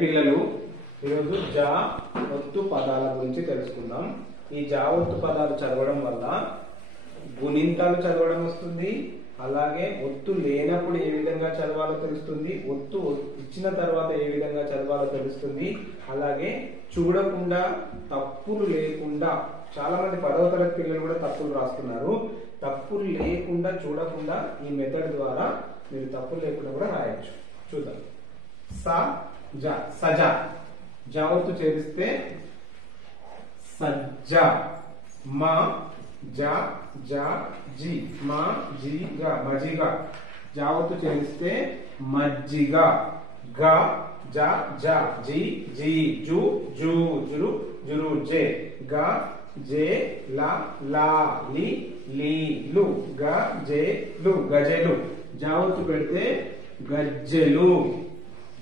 పిల్లలు ఈరోజు జా ఒత్తు పదాల గురించి తెలుసుకుందాం. ఈ జా ఒత్తు పదాలు చదవడం వల్ల గుణింతాలు చదవడం వస్తుంది. అలాగే ఒత్తు లేనప్పుడు ఏ విధంగా చదవాలో తెలుస్తుంది, ఒత్తు ఇచ్చిన తర్వాత ఏ విధంగా చదవాలో తెలుస్తుంది. అలాగే చూడకుండా తప్పులు లేకుండా, చాలా మంది 10వ తరగతి పిల్లలు కూడా తప్పులు రాస్తున్నారు. తప్పులు లేకుండా చూడకుండా ఈ మెథడ్ ద్వారా మీరు తప్పులు లేకుండా కూడా రాయొచ్చు. చూద్దాం. సజ సజ, జా ఒత్తు చేరిస్తే సజ్జ. మా జా జా జి, మా జి గా మజిగ. జా ఒత్తు చేరిస్తే మజ్జిగ. గ జా జా జి జి జు జు జురు జురు జే. గ జే లా లా లి లి లు. గ జే లు గజెలు. జా ఒత్తు పెడితే గజ్జెలు.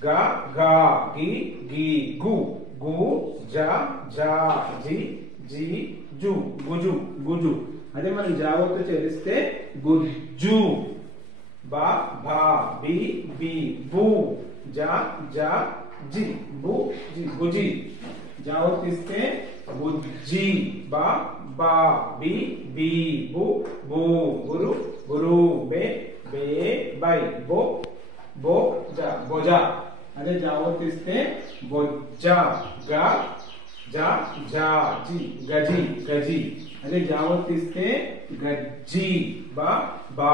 గ గా గి గి గు గు జా జా జి జి జు గుజు గుజు. అదే మనం జా ఒత్తు చేరిస్తే గుజ్జు. బా భా బి బి బు. జా జా జి బు జి గుజి. జా ఒత్తు ఇస్తే బుజ్జి. బా బా బి బి బు బు గురు గురు. బే బే బై బో బో జా బొజా. అదే జా ఒత్తు ఇస్తే బొజ్జ. గ జా జా జి గజి గజి. అదే జా ఒత్తు ఇస్తే గజ్జి. బా బా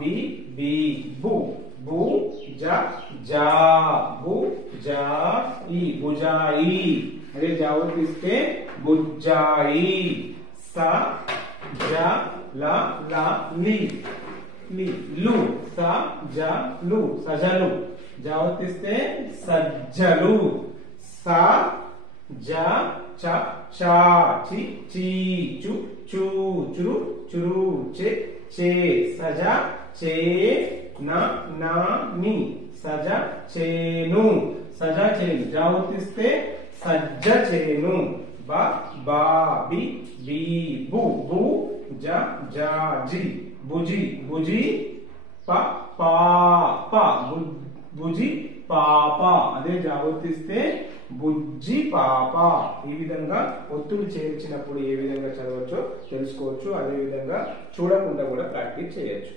బి బి బు బు జా జా బు జా ఈ బుజాయి. అదే జా ఒత్తు ఇస్తే బుజ్జాయి. స జ ల ల లి లి లు. స జ లు సజలు. జా ఒత్తు ఇస్తే సజ్జలు. స జ చ చా చి చీ చు చూ చురు చురు చే చే. సజ చే నా నా ని. సజ చేను. సజ చేను. జా ఒత్తు ఇస్తే సజ్జ చేను. బ బా బి బి బు బు జ జా జి బుజి బుజి. ప పా ప బుజి పాప. అదే జా ఒత్తు ఇస్తే బుజ్జి పాప. ఈ విధంగా ఒత్తులు చేర్చినప్పుడు ఏ విధంగా చదవచ్చో తెలుసుకోవచ్చు. అదే విధంగా చూడకుండా కూడా ప్రాక్టీస్ చేయొచ్చు.